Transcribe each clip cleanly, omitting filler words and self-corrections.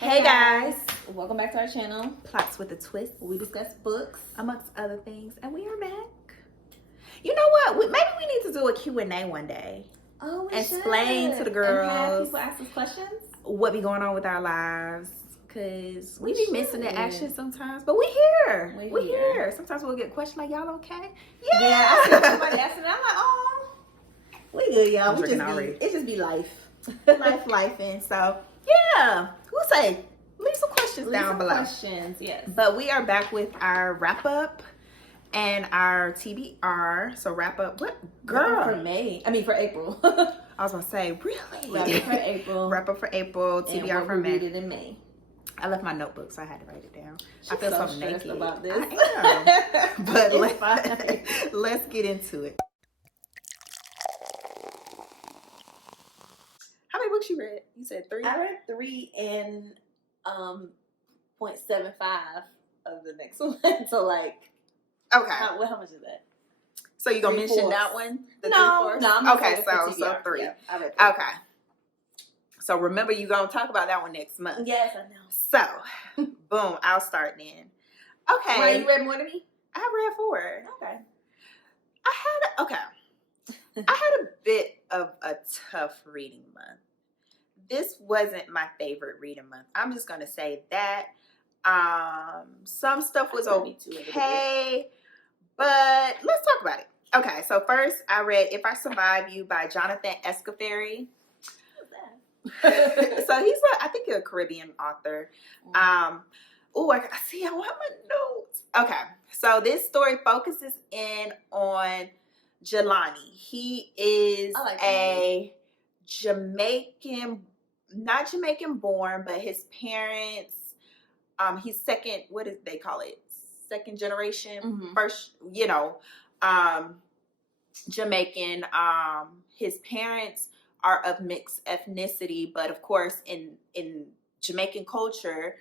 Hey guys, welcome back to our channel, Plots with a Twist. we discuss books. Amongst other things, and we are back. You know what? Maybe we need to do a Q&A one day. Oh, we Explain should. to the girls and have people ask us questions. What be going on with our lives, because we be missing the should. action sometimes. But we here. We here. Sometimes we'll get questions like, "Y'all okay?" Yeah, I see somebody asking. I'm like, oh, we good, y'all. It just be life, and so yeah. Who say? Leave some questions down below. Questions, yes. But we are back with our wrap up and our TBR. So wrap up, what girl? For April. I was gonna say, really? Wrap up for April. Wrap up for April. TBR for May. Read it in May. I left my notebook, so I had to write it down. She's I feel so stressed naked about this. I am. But let's get into it. How many books you read? You said 3? I read 3 and 0.75 of the next one. So like, okay. how much is that? So you gonna 3/4. mention that one? No, I'm okay. So 3. Yeah, I read 3. Okay. So remember, you gonna talk about that one next month. Yes, I know. So, boom, I'll start then. Okay. Why, you read more than me? I read 4. Okay. I had a bit of a tough reading month. This wasn't my favorite reading month. I'm just gonna say that. Some stuff was okay, but let's talk about it. Okay, so first I read If I Survive You by Johnathan Escoffery. So he's I think a Caribbean author. I see. I want my notes. Okay, so this story focuses in on Jelani. He is a Jamaican, not Jamaican born, but his parents. He's second. What did they call it? Second generation. Mm-hmm. First, Jamaican. His parents are of mixed ethnicity, but of course in Jamaican culture,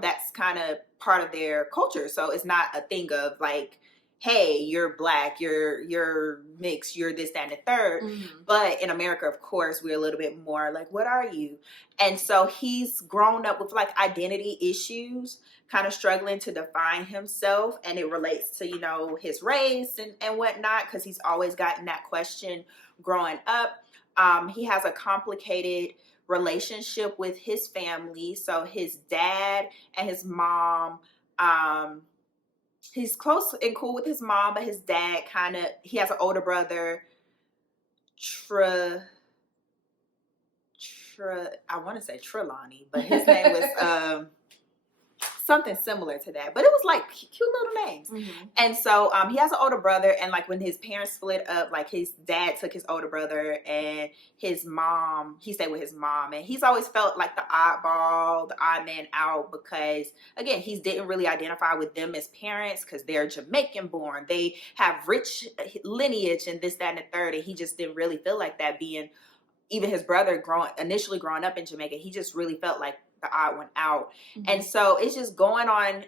that's kind of part of their culture. So it's not a thing of like, hey, you're black, you're mixed, you're this, that, and the third. Mm-hmm. But in America, of course, we're a little bit more like, what are you? And so he's grown up with like identity issues, kind of struggling to define himself. And it relates to, his race and whatnot, because he's always gotten that question growing up. He has a complicated relationship with his family. So his dad and his mom, he's close and cool with his mom, but his dad he has an older brother, I want to say Trelawney, but his name was something similar to that. But it was like cute little names. Mm-hmm. And so he has an older brother, and like when his parents split up, like his dad took his older brother, and his mom, he stayed with his mom, and he's always felt like the oddball, the odd man out, because again, he didn't really identify with them as parents because they're Jamaican born. They have rich lineage and this, that, and the third, and he just didn't really feel like that, being even his brother initially growing up in Jamaica. He just really felt like the odd one out. Mm-hmm. And so it's just going on.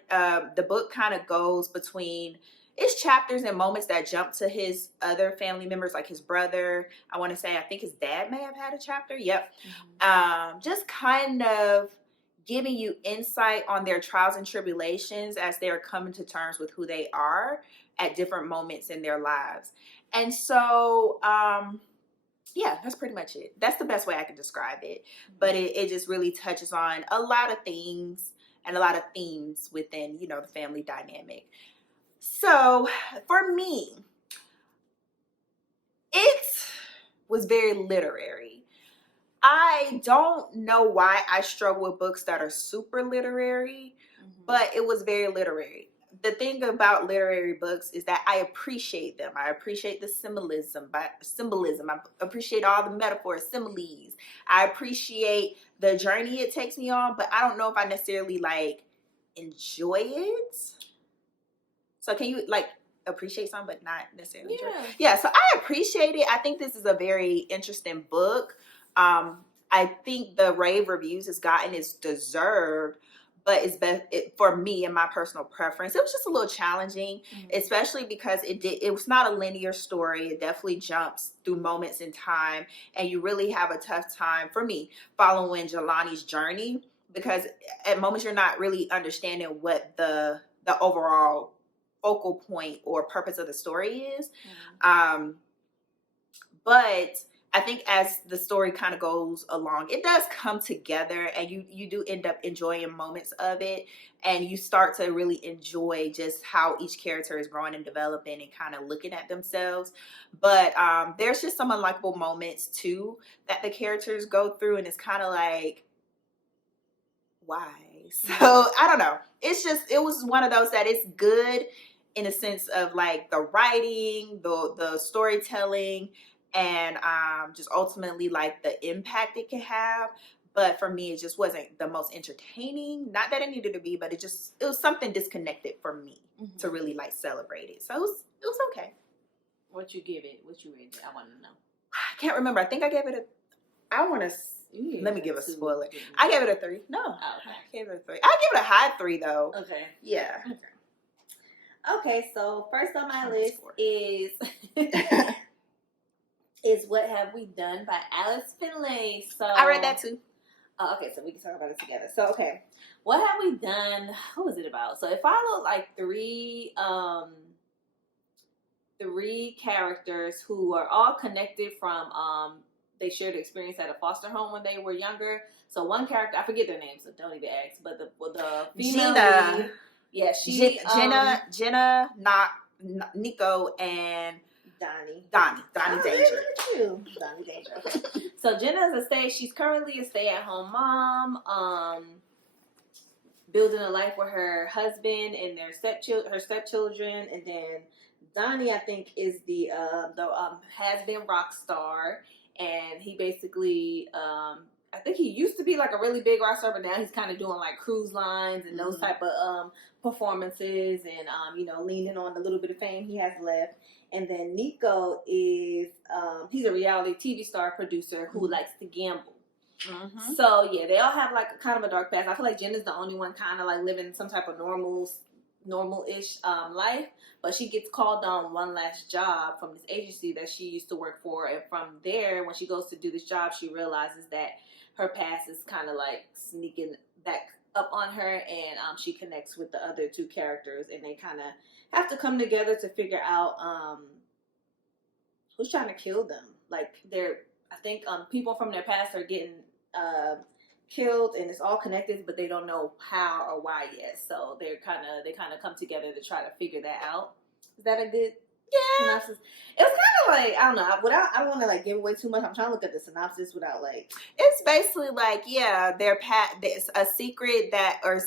The book kind of goes between, it's chapters and moments that jump to his other family members, like his brother. I think his dad may have had a chapter. Yep. Mm-hmm. Just kind of giving you insight on their trials and tribulations as they're coming to terms with who they are at different moments in their lives. And so, yeah, that's pretty much it. That's the best way I can describe it. But it just really touches on a lot of things and a lot of themes within, the family dynamic. So for me, it was very literary. I don't know why I struggle with books that are super literary, but it was very literary. The thing about literary books is that I appreciate them. I appreciate the symbolism. I appreciate all the metaphors, similes. I appreciate the journey it takes me on, but I don't know if I necessarily enjoy it. So can you appreciate something but not necessarily enjoy it? Yeah, so I appreciate it. I think this is a very interesting book. I think the rave reviews it's gotten is deserved. But it's best for me and my personal preference. It was just a little challenging, especially because it was not a linear story. It definitely jumps through moments in time, and you really have a tough time, for me, following Jelani's journey, because at moments you're not really understanding what the overall focal point or purpose of the story is. But I think as the story kind of goes along, it does come together, and you do end up enjoying moments of it, and you start to really enjoy just how each character is growing and developing and kind of looking at themselves. But there's just some unlikable moments too that the characters go through, and it's kind of like, why? So I don't know. It was one of those that it's good in a sense of like the writing, the storytelling, and just ultimately like the impact it can have. But for me, it just wasn't the most entertaining. Not that it needed to be, but it was something disconnected for me to really like celebrate it. So it was okay. What you give it? What you rate it? I want to know. I can't remember. I think I gave it let me give a spoiler. I gave it a 3. No. Oh, okay. I gave it a 3. I give it a high 3 though. Okay. Yeah. Okay, so first on my list is What Have We Done by Alice Finlay. So I read that too. Okay, so we can talk about it together. So, okay. What Have We Done? Who is it about? So it followed like three characters who are all connected from they shared experience at a foster home when they were younger. So one character, I forget their names, so don't even ask. But the female lead, yeah, she Jenna, Nico, and Donnie Danger. Donnie Danger. Okay. So Jenna's she's currently a stay-at-home mom, building a life with her husband and her stepchildren, and then Donnie, I think, is the has-been rock star, and he basically, I think he used to be like a really big rock star, but now he's kind of doing like cruise lines and those type of performances, and leaning on the little bit of fame he has left. And then Nico is he's a reality TV star producer who likes to gamble. Mm-hmm. So yeah, they all have like kind of a dark past. I feel like Jenna's the only one kind of like living some type of normal-ish life, but she gets called on one last job from this agency that she used to work for, and from there, when she goes to do this job, she realizes that her past is kind of like sneaking back up on her, and she connects with the other two characters, and they kind of have to come together to figure out who's trying to kill them. Like I think people from their past are getting killed, and it's all connected, but they don't know how or why yet. So they kind of come together to try to figure that out. Is that a good synopsis? It was kind of like, I don't know. I don't want to like give away too much. I'm trying to look at the synopsis without like. It's basically like there's a secret that or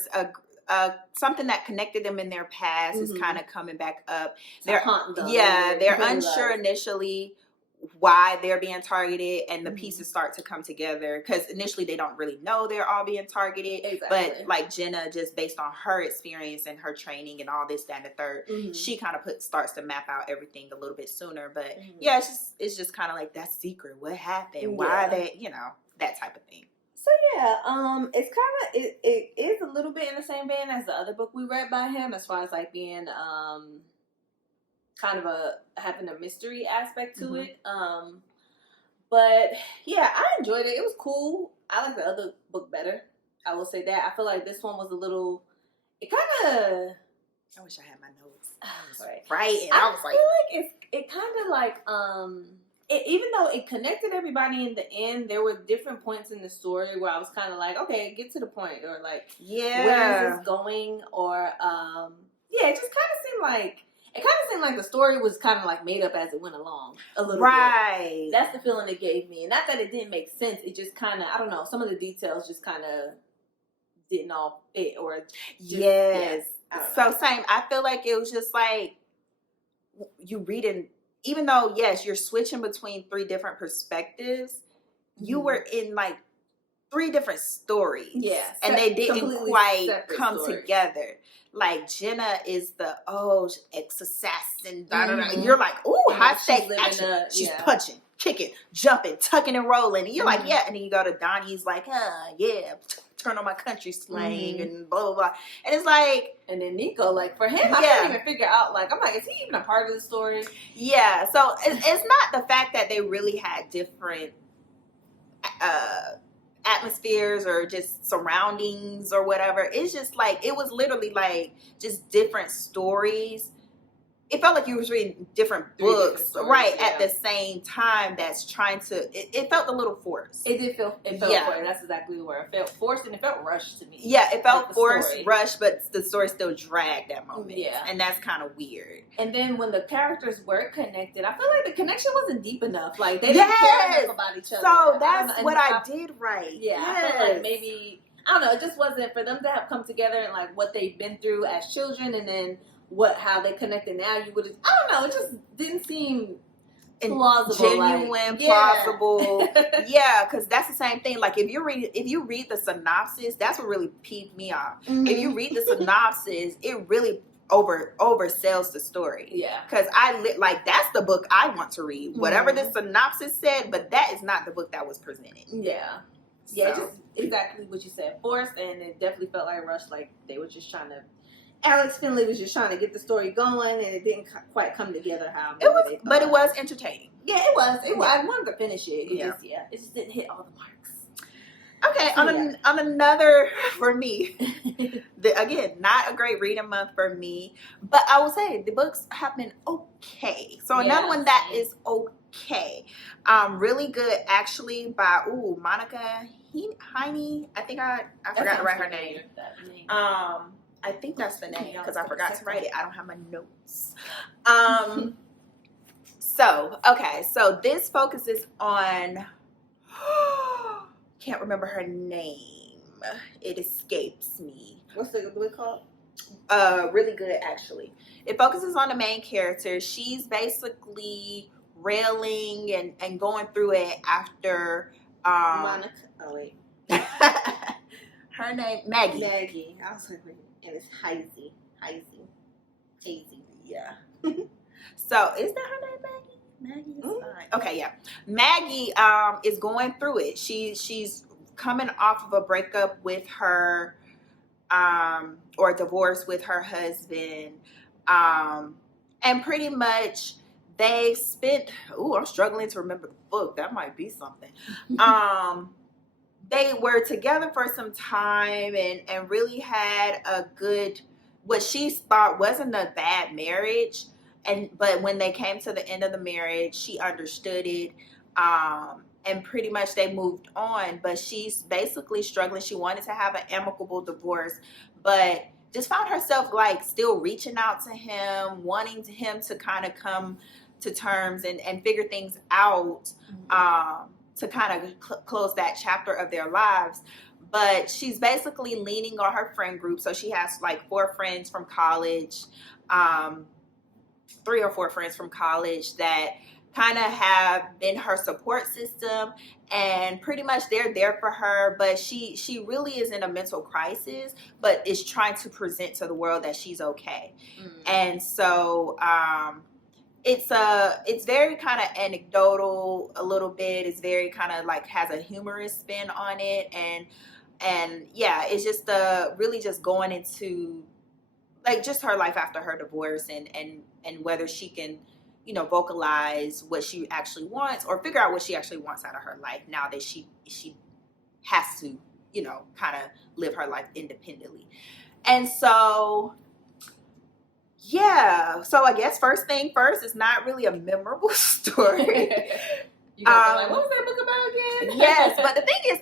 something that connected them in their past is kind of coming back up. They're unsure initially why they're being targeted, and the pieces start to come together, because initially they don't really know they're all being targeted. Exactly. But like Jenna, just based on her experience and her training and all this, that, and the third, she kind of starts to map out everything a little bit sooner. But yeah, it's just kind of like that secret. What happened? Why are they? That type of thing. So yeah, it's kind of it is a little bit in the same vein as the other book we read by him, as far as like being kind of having a mystery aspect to it. But yeah, I enjoyed it. It was cool. I like the other book better. I will say that. I feel like this one was a little. It kind of. I wish I had my notes. Right. And I was like, feel like it kind of like even though it connected everybody in the end, there were different points in the story where I was kind of like, okay, get to the point, or like, where is this going, or it just kind of seemed like the story was kind of like made up as it went along a little bit. That's the feeling it gave me. And not that it didn't make sense. It just kind of, I don't know, some of the details just kind of didn't all fit, or So same. I feel like it was just like you reading, even though, yes, you're switching between 3 different perspectives, you were in like 3 different stories. Yes. And they didn't quite come together. Like Jenna is the ex-assassin. You're like, ooh, high stakes action. She's punching, kicking, jumping, tucking and rolling. And you're like, yeah. And then you go to Donnie's like, turn on my country slang and blah, blah, blah. And it's like. And then Nico, like for him, I couldn't even figure out, like, I'm like, is he even a part of the story? Yeah. So it's not the fact that they really had different atmospheres or just surroundings or whatever. It's just like, it was literally like just different stories. It felt like you was reading different books, stories, right, at the same time. That's trying to. It felt a little forced. It did feel. It felt forced. That's exactly the word. It felt forced and it felt rushed to me. Yeah, it felt forced, rushed, but the story still dragged that moment. Yeah, and that's kind of weird. And then when the characters were connected, I feel like the connection wasn't deep enough. Like they didn't care enough about each other. So that's what I did right. Yeah, I feel like maybe, I don't know. It just wasn't for them to have come together and like what they've been through as children, and then how they connected now. You would, I don't know. It just didn't seem plausible, genuine, plausible. Yeah, because that's the same thing. Like if you read the synopsis, that's what really peeved me off. Mm-hmm. If you read the synopsis, it really oversells the story. Yeah, because that's the book I want to read. Mm-hmm. Whatever the synopsis said, but that is not the book that was presented. Yeah. Yeah, just exactly what you said. Forced, and it definitely felt like rushed. Like they were just trying to. Alex Finlay was just trying to get the story going, and it didn't quite come together how it was. But it was entertaining. Yeah, it was. I wanted to finish it. It just didn't hit all the marks. Okay, so on another for me, again, not a great reading month for me, but I will say the books have been okay. So another one that is okay, really good actually by Monica Heine. I think I forgot to write her name. I think that's the name because I forgot to write it. I don't have my notes. So this focuses on, can't remember her name. It escapes me. What's the book called? Really good actually. It focuses on the main character. She's basically railing and going through it after Monica. Oh wait. Her name Maggie. Maggie. I was like, wait. And it's Heisy. Yeah. So is that her name, Maggie? Maggie is fine. Okay, yeah. Maggie is going through it. She's coming off of a breakup with her or a divorce with her husband. And pretty much they've spent I'm struggling to remember the book. That might be something. They were together for some time and really had a good, what she thought wasn't a bad marriage. But when they came to the end of the marriage, she understood it. And pretty much they moved on. But she's basically struggling. She wanted to have an amicable divorce, but just found herself like still reaching out to him, wanting him to kind of come to terms and figure things out. To kind of close that chapter of their lives. But she's basically leaning on her friend group. So she has like 4 friends from college, 3 or 4 friends from college that kind of have been her support system, and pretty much they're there for her. But she really is in a mental crisis, but is trying to present to the world that she's okay. And so it's very kind of anecdotal a little bit. It's very kind of like has a humorous spin on it, and yeah, it's just really just going into like just her life after her divorce and whether she can, vocalize what she actually wants or figure out what she actually wants out of her life now that she has to, kind of live her life independently. And so yeah, so I guess first thing first, it's not really a memorable story. Like, what was that book about again? Yes, but the thing is,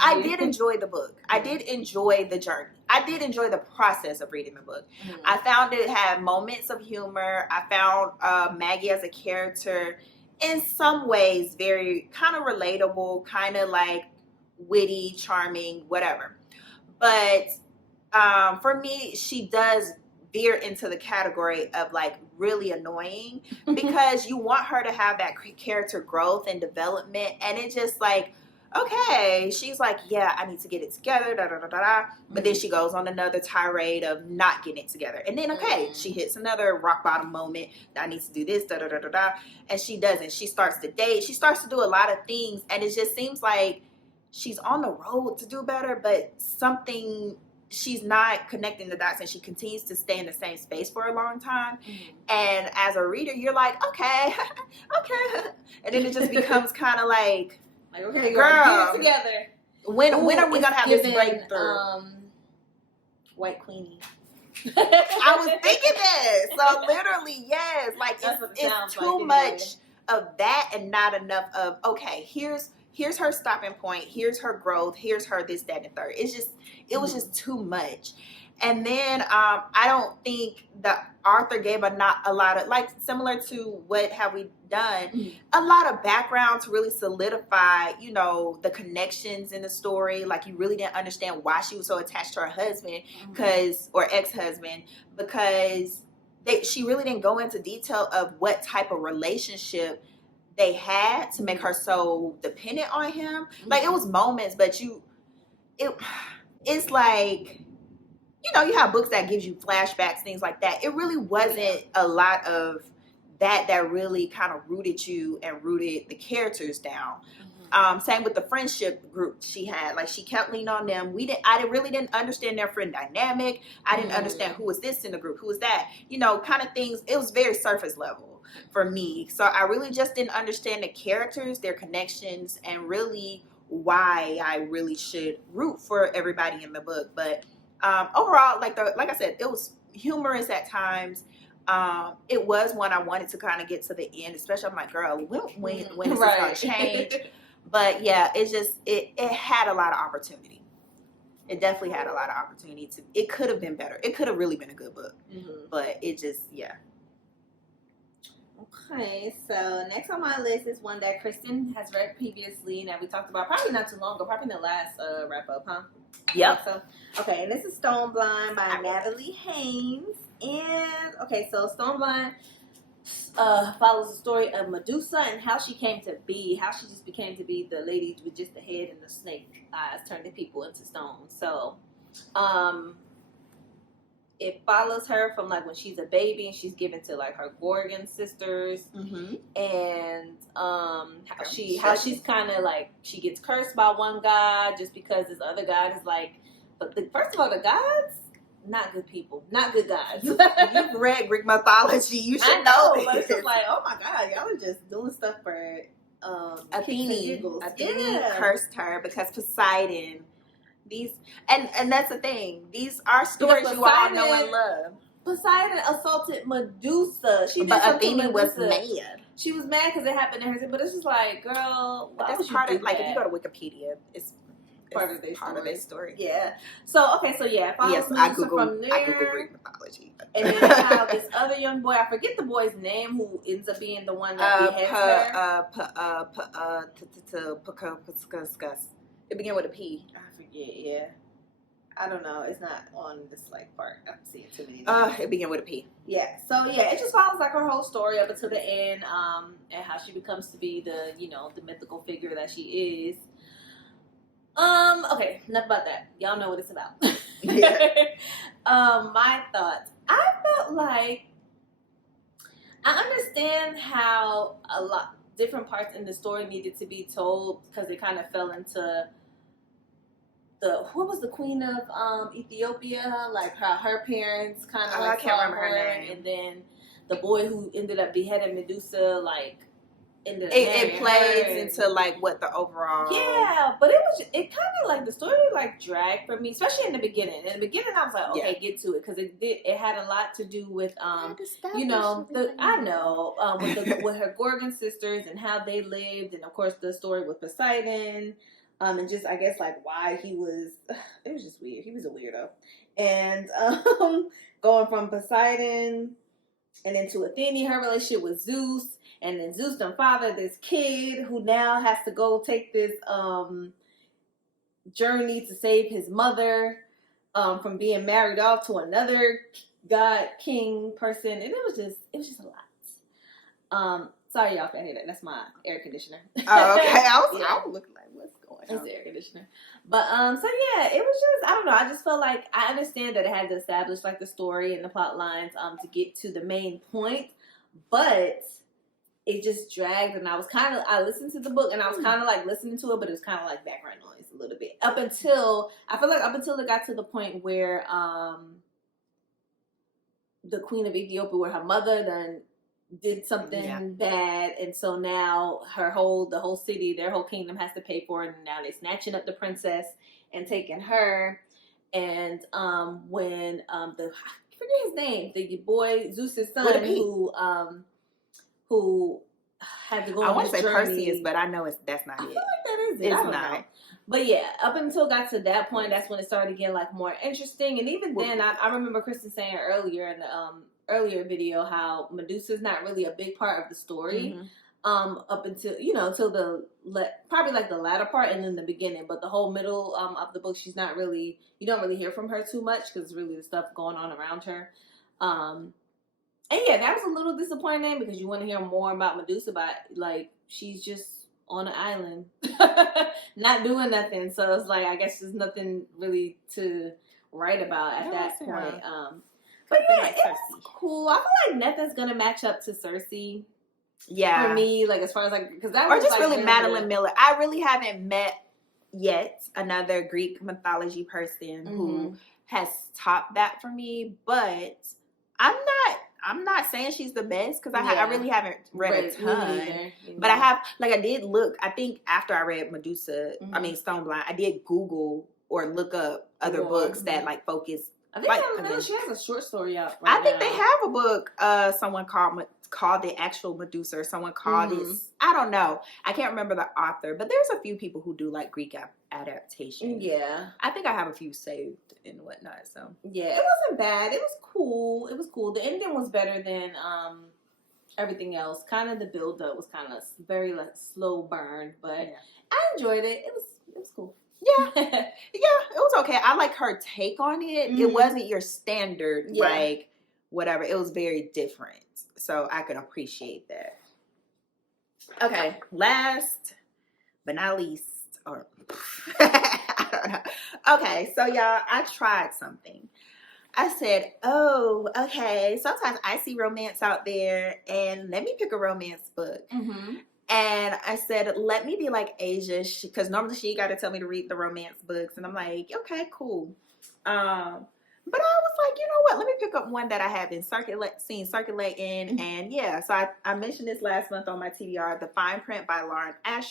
I did enjoy the book. I did enjoy the journey. I did enjoy the process of reading the book. Mm-hmm. I found it had moments of humor. I found Maggie as a character in some ways very kind of relatable, kind of like witty, charming, whatever. But for me, she does veer into the category of like really annoying because you want her to have that character growth and development, and it just like, okay, she's like, yeah, I need to get it together, da da da da da. But then she goes on another tirade of not getting it together, and then she hits another rock bottom moment. I need to do this, da da da da da, and she doesn't. She starts to date. She starts to do a lot of things, and it just seems like she's on the road to do better, but she's not connecting the dots, and she continues to stay in the same space for a long time. And as a reader, you're like, okay, and then it just becomes kind of like, okay, girl, get it together. When are we gonna have this breakthrough? White Queenie. I was thinking that. So literally, yes. Like it's too much of that and not enough of, okay, here's her stopping point, here's her growth, here's her this, that, and third. It was just too much. And then I don't think that Arthur gave a lot of, like, similar to What Have We Done, a lot of background to really solidify, you know, the connections in the story. Like, you really didn't understand why she was so attached to her husband, or ex-husband, because she really didn't go into detail of what type of relationship they had to make her so dependent on him. Like, it was moments, but it's like, you know, you have books that gives you flashbacks, things like that. It really wasn't a lot of that really kind of rooted you and rooted the characters down. Same with the friendship group she had. Like, she kept leaning on them. I really didn't understand their friend dynamic. I didn't understand who was this in the group, who was that, you know, kind of things. It was very surface level for me. So I really just didn't understand the characters, their connections, and really why I really should root for everybody in the book. But overall, like I said, it was humorous at times. It was one I wanted to kind of get to the end, especially I'm like, girl, when is this gonna change? But yeah, it had a lot of opportunity. It definitely had a lot of opportunity it could have been better. It could have really been a good book, but it just, yeah. Okay, so next on my list is one that Kristen has read previously, and that we talked about probably not too long ago, probably in the last wrap up, huh? Yep. So, okay, and this is Stone Blind by Natalie Haynes. And okay, so Stone Blind follows the story of Medusa and how she came to be, how she just became to be the lady with just the head and the snake eyes, turning people into stone. So, it follows her from like when she's a baby and she's given to like her Gorgon sisters, and how she's kind of like, she gets cursed by one god just because this other god is like, but first of all, the gods, not good people, not good guys. You've read Greek mythology, you should know this. But it's just like, oh my god, y'all are just doing stuff for Athene cursed her because Poseidon. And that's the thing. These are stories you all know and love. Poseidon assaulted Medusa. But Athene was mad. She was mad because it happened to her. But it's just like, girl, that's part of, like, if you go to Wikipedia, it's part of their story. Yeah. So okay, so yeah, I Google Greek mythology. And then how this other young boy, I forget the boy's name, who ends up being the one that beheads her. It began with a P. I forget. Yeah. I don't know. It's not on this like part. I'm seeing too many names. It began with a P. Yeah. So yeah, it just follows like her whole story up until the end, and how she becomes to be the, you know, the mythical figure that she is. Okay, enough about that. Y'all know what it's about. My thoughts. I felt like I understand how a lot different parts in the story needed to be told, because it kind of fell into what was the queen of Ethiopia, like how her parents kind of like, I can't remember her name, and then the boy who ended up beheading Medusa, like it plays into like what the overall, but it kind of like the story like dragged for me, especially in the beginning. In the beginning I was like, okay, get to it, because it had a lot to do with you know, with her Gorgon sisters and how they lived, and of course the story with Poseidon, and just I guess like why it was just weird. He was a weirdo, and going from Poseidon and then to Athene, her relationship with Zeus. And then Zeus done fathered this kid who now has to go take this journey to save his mother from being married off to another god king person. And it was just a lot. Sorry y'all can hear that. That's my air conditioner. Oh, okay. I was looking like, what's going on? It's the air conditioner. But so yeah, it was just, I don't know. I just felt like I understand that it had to establish like the story and the plot lines to get to the main point, but it just dragged, and I listened to the book, and I was kind of like listening to it, but it was kind of like background noise a little bit. Up until it got to the point where the Queen of Ethiopia, where her mother done did something bad, and so now the whole city, their whole kingdom has to pay for it, and now they're snatching up the princess and taking her. And when I forget his name, the boy Zeus's son, who had to go I on want this to say journey. Perseus, but I know that's not it. I feel like that is it. It's I don't not. know. But yeah, up until it got to that point, that's when it started getting like more interesting. And even then, I remember Kristen saying earlier in the earlier video how Medusa's not really a big part of the story. Up until till probably like the latter part and then the beginning, but the whole middle of the book, she's not really, you don't really hear from her too much because really the stuff going on around her. And yeah, that was a little disappointing because you want to hear more about Medusa, but like she's just on an island, not doing nothing. So it's like I guess there's nothing really to write about at that point. But yeah, it was cool. I feel like Nathan's gonna match up to Cersei. Yeah, for me, like as far as like because that or was just like, really Madeline Miller. I really haven't met yet another Greek mythology person who has topped that for me. But I'm not saying she's the best because I really haven't read a ton. But I have, like, I did look. I think after I read Medusa, Stoneblind, I did Google or look up other books that like focus. I think she has a short story out. I think they have a book. Someone called the actual Medusa, or someone called it. I don't know. I can't remember the author, but there's a few people who do like Greek adaptations. Yeah, I think I have a few saved and whatnot. So yeah, it wasn't bad. It was cool. The ending was better than everything else. Kind of the build up was kind of very like slow burn, but I enjoyed it. It was cool. Yeah, it was okay. I like her take on it. It wasn't your standard like whatever. It was very different, so I could appreciate that. Okay, last but not least, or I don't know. Okay, so y'all, I tried something. I said, oh, okay, sometimes I see romance out there, and let me pick a romance book. And I said, let me be like Asia, because normally she got to tell me to read the romance books. And I'm like, okay, cool. But I was like, you know what? Let me pick up one that I have been seen circulating. And yeah, so I mentioned this last month on my TBR, The Fine Print by Lauren Asher.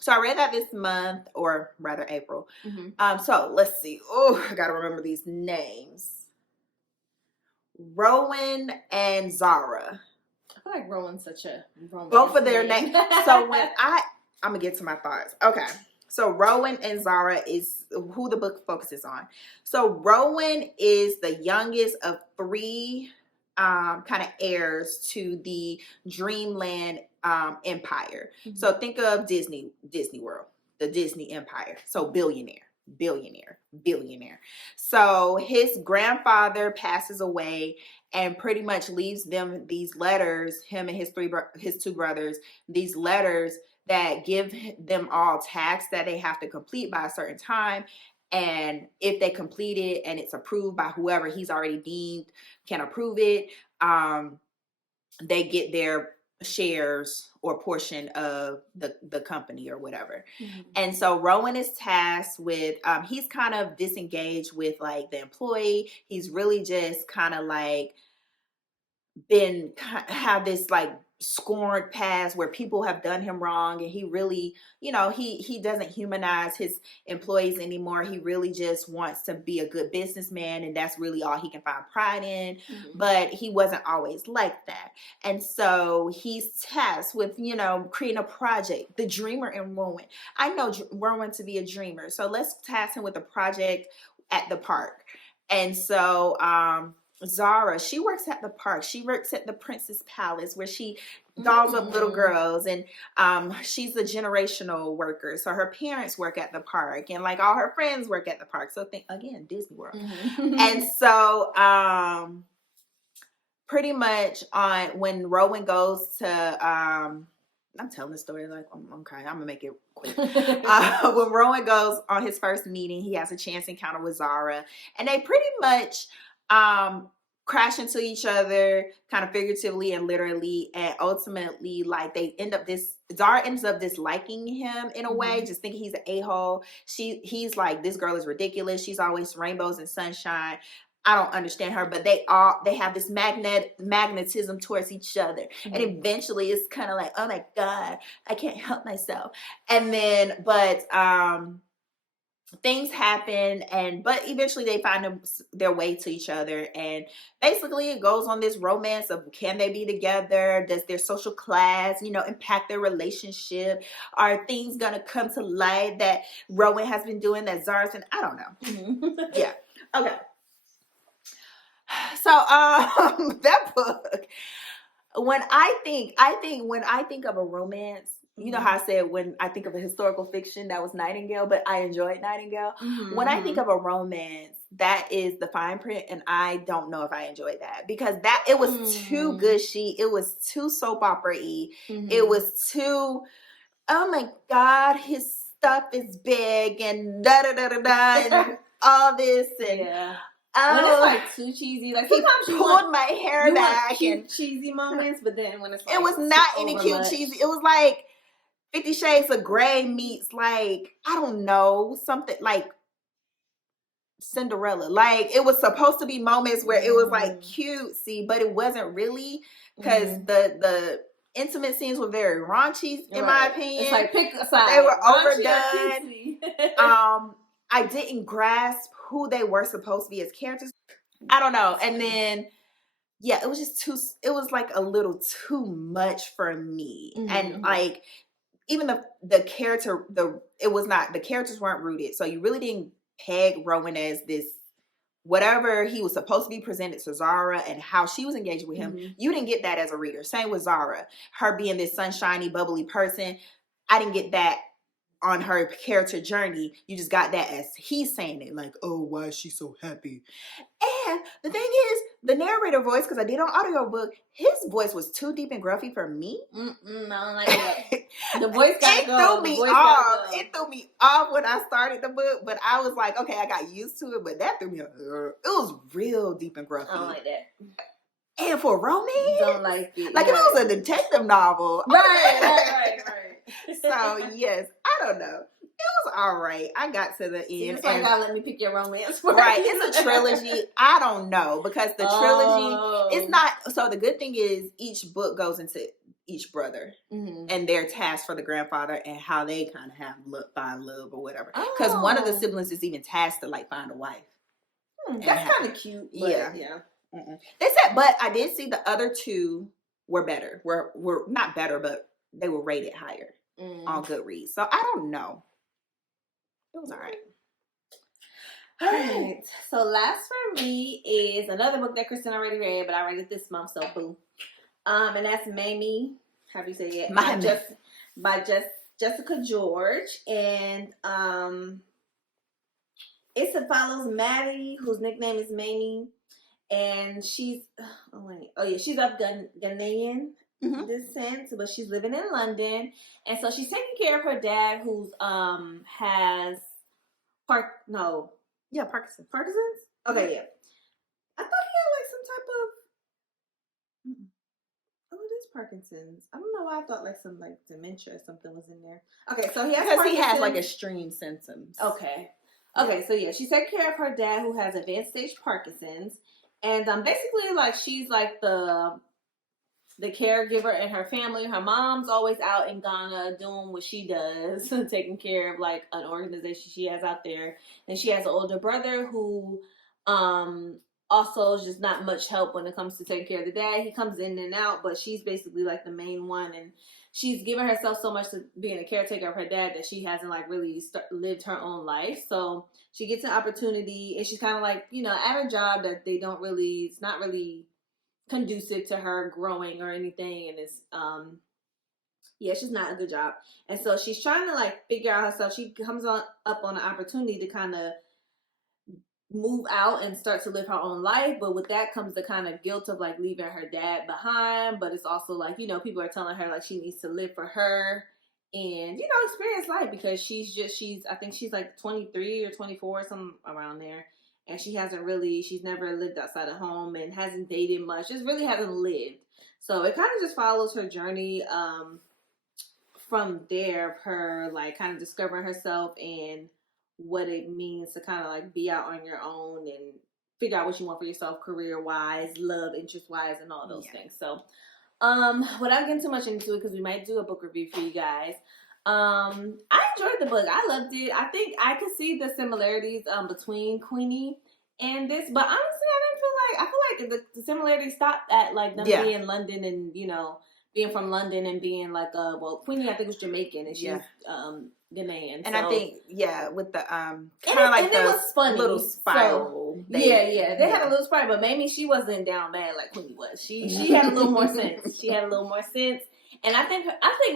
So I read that this month, or rather April. So let's see. Oh, I got to remember these names. Rowan and Zara. I feel like Rowan's such a romance both of their names. So when I'm gonna get to my thoughts. Okay. So Rowan and Zara is who the book focuses on. So Rowan is the youngest of three kind of heirs to the Dreamland empire. So think of Disney World, the Disney empire. So billionaire. So his grandfather passes away and pretty much leaves them these letters, him and his two brothers, these letters that give them all tasks that they have to complete by a certain time. And if they complete it and it's approved by whoever he's already deemed can approve it, they get their shares or portion of the company or whatever. And so Rowan is tasked with he's kind of disengaged with like the employee. He's really just kind of like have this like scorned past where people have done him wrong, and he really, he doesn't humanize his employees anymore. He really just wants to be a good businessman, and that's really all he can find pride in. But he wasn't always like that, and so he's tasked with creating a project. The dreamer in Rowan. I know Rowan to be a dreamer, so let's task him with a project at the park. And so Zara, she works at the park. She works at the Princess Palace where she dolls up little girls, and she's a generational worker. So her parents work at the park, and like all her friends work at the park. So think again, Disney World. And so pretty much when Rowan goes to I'm telling the story like, okay, I'm gonna make it quick. When Rowan goes on his first meeting, he has a chance encounter with Zara, and they pretty much crash into each other, kind of figuratively and literally, and ultimately, like Zara ends up disliking him in a way, just thinking he's an a-hole. He's like, this girl is ridiculous. She's always rainbows and sunshine. I don't understand her, but they have this magnetism towards each other. Mm-hmm. And eventually it's kind of like, oh my God, I can't help myself. And then, but things happen, but eventually they find their way to each other. And basically it goes on this romance of, can they be together? Does their social class, impact their relationship? Are things gonna come to light that Rowan has been doing that Zara's been? I don't know. Mm-hmm. Yeah. Okay. So that book, when I think of a romance, you know how I said when I think of a historical fiction, that was Nightingale, but I enjoyed Nightingale. Mm-hmm. When I think of a romance, that is the fine print, and I don't know if I enjoyed that, because it was too gushy, it was too soap opera-y, it was too, oh my God, his stuff is big and da da da da da and all this and when it's like too cheesy, like sometimes you pulled my hair back want cute, cheesy moments, but then when it's like it was not any cute cheesy. It was like 50 Shades of Grey meets like, I don't know, something like Cinderella. Like it was supposed to be moments where it was like cutesy, but it wasn't really, because the intimate scenes were very raunchy in my opinion. It's like pick a side. They were overdone. I didn't grasp who they were supposed to be as characters. I don't know. And then, yeah, it was just it was like a little too much for me. Mm-hmm. And like, even the character, the characters weren't rooted. So you really didn't peg Rowan as this, whatever he was supposed to be presented to Zara and how she was engaging with him. Mm-hmm. You didn't get that as a reader. Same with Zara. Her being this sunshiny, bubbly person. I didn't get that on her character journey. You just got that as he's saying it, like, oh, why is she so happy? And the thing is, the narrator voice, because I did on audiobook, his voice was too deep and gruffy for me. I don't like that. The voice got threw me off. It threw me off when I started the book, but I was like, okay, I got used to it, but that threw me off. It was real deep and gruffy. I don't like that. And for romance, don't like it. Like if it was a detective novel, right. So yes, I don't know. It was all right. I got to the end. It's like, God, let me pick your romance first. Right. It's a trilogy. I don't know, because the trilogy, it's not. So the good thing is each book goes into each brother and their task for the grandfather and how they kind of have find love or whatever. Because one of the siblings is even tasked to like find a wife. That's kind of cute. Yeah. They said, but I did see the other two were better. Were not better, but they were rated higher on Goodreads. So I don't know. It was all right. All right. So last for me is another book that Kristen already read, but I read it this month, so boo. And that's Maame. How do you say it? By Jessica George. And it follows Maddie, whose nickname is Maame. And she's she's of Ghanaian descent, but she's living in London, and so she's taking care of her dad, who's has Parkinson's. Okay, yeah. I thought he had like some type of. Oh, it is Parkinson's. I don't know why I thought like some like dementia or something was in there. Okay, so he has like extreme symptoms. Okay, so yeah, she's taking care of her dad, who has advanced stage Parkinson's. And basically, like, she's like the caregiver in her family. Her mom's always out in Ghana doing what she does, taking care of like an organization she has out there. And she has an older brother who also is just not much help when it comes to taking care of the dad. He comes in and out, but she's basically like the main one. And she's given herself so much to being a caretaker of her dad that she hasn't like really lived her own life. So she gets an opportunity, and she's kind of like, at a job that it's not really conducive to her growing or anything. And it's, she's not a good job. And so she's trying to like figure out herself. She comes up on an opportunity to kind of move out and start to live her own life, but with that comes the kind of guilt of like leaving her dad behind. But it's also like, people are telling her like she needs to live for her and experience life, because she's I think she's like 23 or 24, something around there, and she's never lived outside of home and hasn't dated much, just really hasn't lived. So it kind of just follows her journey from there, of her like kind of discovering herself and what it means to kind of like be out on your own and figure out what you want for yourself, career-wise, love, interest-wise, and all those things. So, without getting too much into it, because we might do a book review for you guys. I enjoyed the book. I loved it. I think I could see the similarities between Queenie and this, but honestly, I feel like the similarities stopped at like them being in London and being from London and being like Queenie I think was Jamaican and she's Ghanaian. And so, I think with the kind of like the it was funny. little spiral. So, they had a little spiral, but maybe she wasn't down bad like Queenie was. She had a little more sense. She had a little more sense. And I think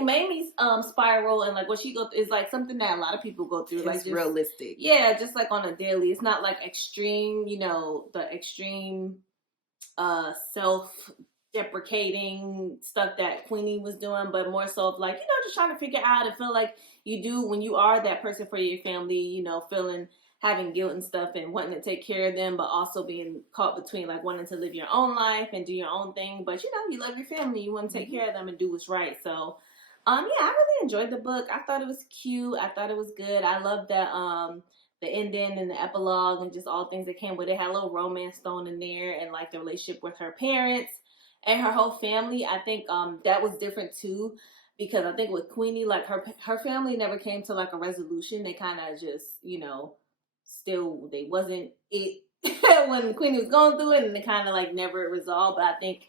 Mame's spiral and like what she goes is like something that a lot of people go through. It's like just, realistic. Yeah, just like on a daily. It's not like extreme, the extreme self-deprecating stuff that Queenie was doing, but more so of like, just trying to figure out and feel like you do when you are that person for your family, having guilt and stuff and wanting to take care of them, but also being caught between like wanting to live your own life and do your own thing. But you love your family, you want to take care of them and do what's right. So, I really enjoyed the book. I thought it was cute. I thought it was good. I loved that the ending and the epilogue and just all things that came with it. It had a little romance thrown in there and like the relationship with her parents and her whole family. I think that was different too. Because I think with Queenie, like her family never came to like a resolution. They kind of just, still they wasn't it when Queenie was going through it, and it kind of like never resolved. But I think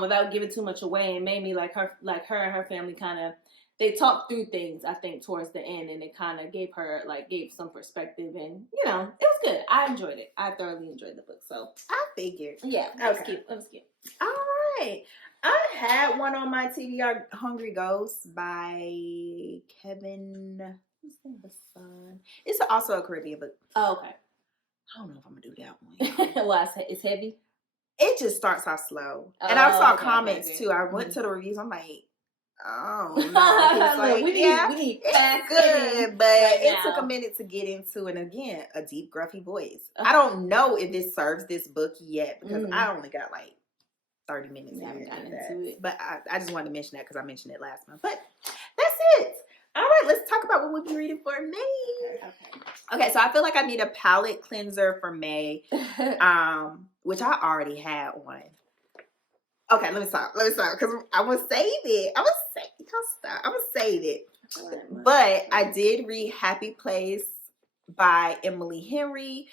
without giving too much away, and made me her and her family kind of they talked through things. I think towards the end, and it kind of gave some perspective, and it was good. I enjoyed it. I thoroughly enjoyed the book. So I figured, it was cute. It was cute. All right. I had one on my TBR, Hungry Ghosts by Kevin. Who's the son? It's also a Caribbean book. Oh, okay. I don't know if I'm gonna do that one. Why it's heavy? It just starts off slow, and I saw comments too. I went to the reviews. I'm like, oh no, like, we need it's good, but it took a minute to get into, and again, a deep, gruffy voice. I don't know if this serves this book yet because I only got like 30 minutes into it. But I just wanted to mention that because I mentioned it last month. But that's it. All right, let's talk about what we'll be reading for May. Okay, so I feel like I need a palette cleanser for May, which I already had one. Okay, let me stop because I'm going to save it. I'm going to save it. But I did read Happy Place by Emily Henry.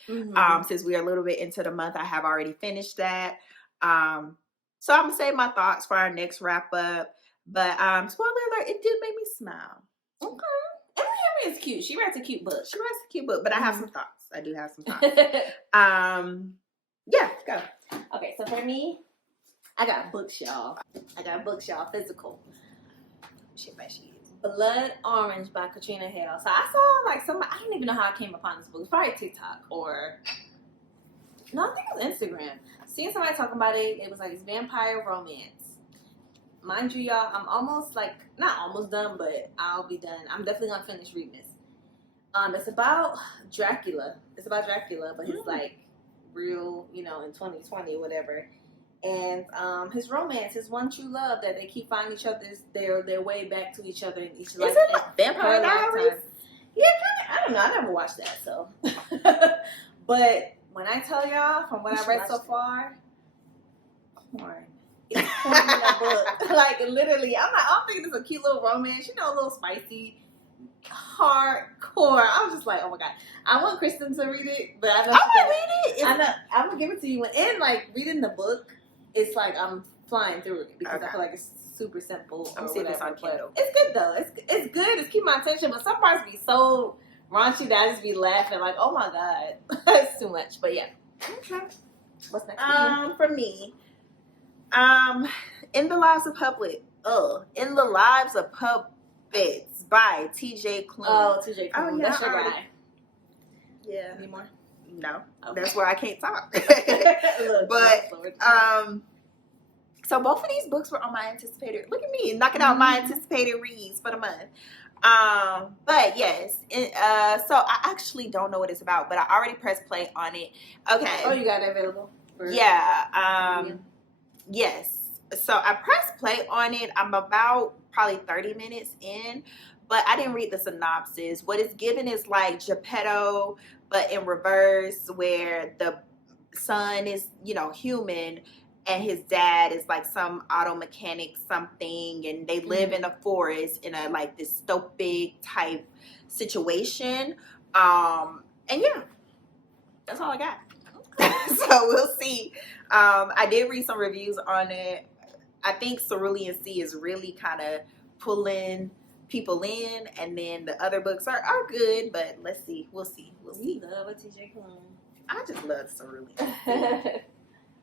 Since we are a little bit into the month, I have already finished that. So I'm going to save my thoughts for our next wrap up. But spoiler alert, it did make me smile. Okay. Emily Henry is cute. She writes a cute book. But I have some thoughts. I do have some thoughts. Yeah, go. Okay, so for me, I got books, y'all. Physical. Shit, my shit. Blood Orange by Karina Hale. So I saw like somebody, I don't even know how I came upon this book. It's probably TikTok or no, I think it was Instagram. Seeing somebody talking about it, it was like it's vampire romance. Mind you, y'all, I'm almost not almost done, but I'll be done. I'm definitely gonna finish reading this. It's about Dracula. But he's like real, in 2020 or whatever. And his romance, his one true love that they keep finding each other's their way back to each other in each life. Is it like Vampire Diaries? Yeah, I don't know. I never watched that, so. But when I tell y'all, from what I read so far, porn. It's porn in that book. Like literally, I'm thinking it's a cute little romance, a little spicy, hardcore. I was just like, oh my god, I want Kristen to read it, but I know read it. I'm gonna give it to you. And like reading the book, it's like I'm flying through it because I feel like it's super simple. I'm seeing this on Kindle. It's good though. It's good. It's keep my attention, but some parts be so raunchy that I just be laughing like, oh my god, it's too much. But yeah. Okay. What's next? For me, In the Lives of Puppets by TJ Klune. Oh, TJ Klune. Oh, yeah, that's your guy. Yeah. Any more? No. Okay. That's where I can't talk. So both of these books were on my anticipated. Look at me knocking out my anticipated reads for the month. But yes, so I actually don't know what it's about, but I already pressed play on it. Okay. Oh, you got it available? Yeah. Yes. So I pressed play on it. I'm about probably 30 minutes in, but I didn't read the synopsis. What it's given is like Geppetto, but in reverse, where the son is, you know, human, and his dad is like some auto mechanic something, and they live in a forest in a like dystopic type situation. And yeah, that's all I got. So we'll see. I did read some reviews on it. I think Cerulean Sea is really kind of pulling people in, and then the other books are good, but let's see. We'll see. We love a TJ Klune. I just love Cerulean Sea.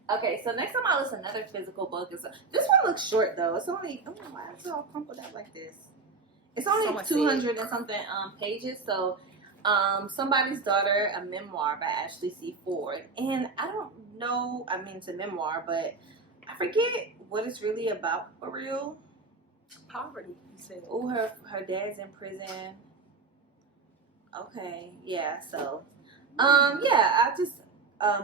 Okay, so next on my list, another physical book. This one looks short though. It's only, oh, why is it all crumpled up like this? It's only 200 and something pages. So, Somebody's Daughter, a memoir by Ashley C. Ford. And I don't know, I mean, it's a memoir, but I forget what it's really about for real. Poverty, you said. Oh, her dad's in prison. Okay, yeah, so, yeah, I just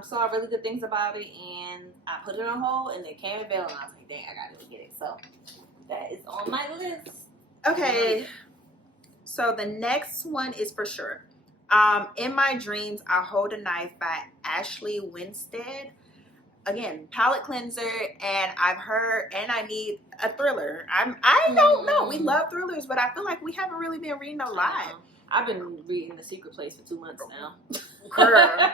saw really good things about it, and I put it on hold, and it came available, and I was like, dang, I gotta go get it. So, that is on my list. Okay, so the next one is for sure. In My Dreams, I Hold a Knife by Ashley Winstead. Again, palate cleanser, and I've heard, and I need a thriller. I don't know. We love thrillers, but I feel like we haven't really been reading a lot. I've been reading The Secret Place for 2 months now. Girl.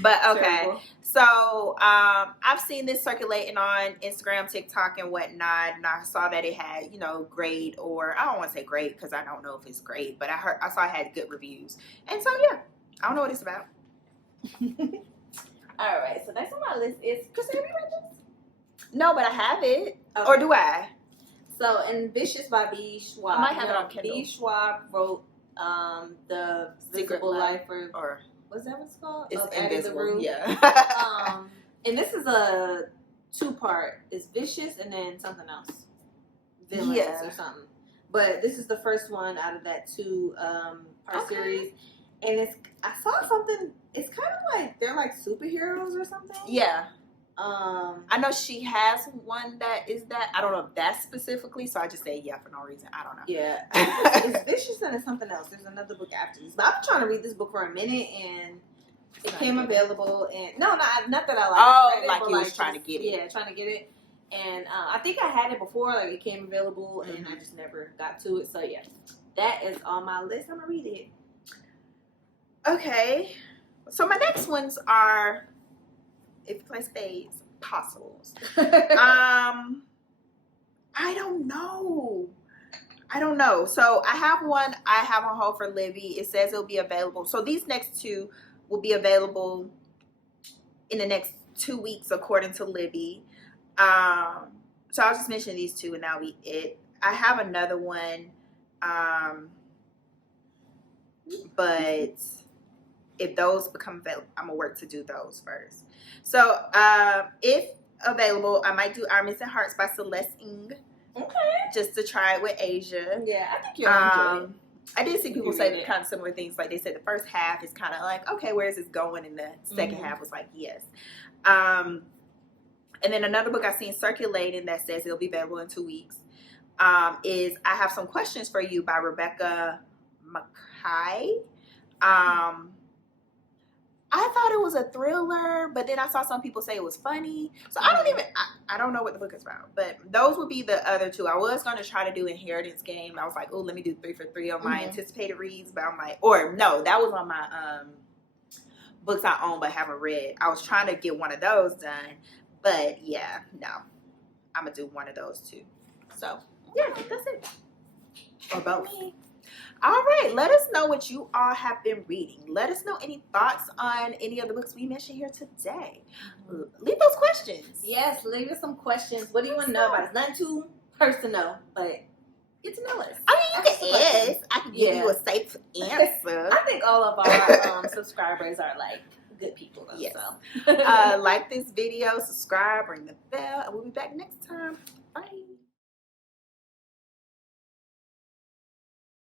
But okay, Terrible. so I've seen this circulating on Instagram, TikTok, and whatnot, and I saw that it had, you know, great, or I don't want to say great because I don't know if it's great, but I saw it had good reviews, and so yeah, I don't know what it's about. All right, so next on my list is Christina. Have you read this? No, but I have it, Okay. or do I? So, Ambitious by B. Schwab. I might have it on Kindle. B. Schwab wrote The Secret Visible Life, Life, or what's that what's called? it's Addie Invisible. LaRue. Yeah. And this is a 2-part. It's Vicious and then something else. Villains Yeah. or something. But this is the first one out of that 2-part series. And I saw something, it's kind of like, they're like superheroes or something. Yeah. I know she has one that is that. I don't know if that's specifically, so I just say yeah for no reason. I don't know. Yeah. It's Vicious and it's something else. There's another book after this. But I've been trying to read this book for a minute, and it came available. And not that I like. Like you was trying to get it. Yeah, trying to get it. And I think I had it before. Like it came available, and I just never got to it. So yeah, that is on my list. I'm gonna read it. Okay. So my next ones are, if you play spades, possibles. I don't know. So I have one I have on hold for Libby. It says it'll be available. So these next 2 will be available in the next 2 weeks, according to Libby. So I'll just mention these 2, and that'll be it. I have another one, but if those become available, I'm gonna work to do those first. So if available, I might do Armies and Hearts by Celeste. Okay. Just to try it with Asia. Yeah, I think you'll enjoy it. I did see people say kind of similar things. Like they said the first half is kind of like, okay, where is this going? And the second half was like, yes. And then another book I've seen circulating that says it'll be available in 2 weeks is I Have Some Questions for You by Rebecca Makkai. I thought it was a thriller, but then I saw some people say it was funny. So I don't know what the book is about. But those would be the other 2. I was going to try to do Inheritance Game. I was like, oh, let me do 3 for 3 on my anticipated reads. But I'm like, or no, that was on my books I own but haven't read. I was trying to get one of those done. But yeah, no. I'm going to do one of those 2. So yeah, that's it. Or both. All right, let us know what you all have been reading. Let us know any thoughts on any of the books we mentioned here today. Leave those questions. Yes, leave us some questions. What do you want to know about? It's not too personal, but get to know us. I mean, you can ask. I can give you a safe answer. I think all of our subscribers are like good people. Though, yes. So. Like this video, subscribe, ring the bell, and we'll be back next time. Bye.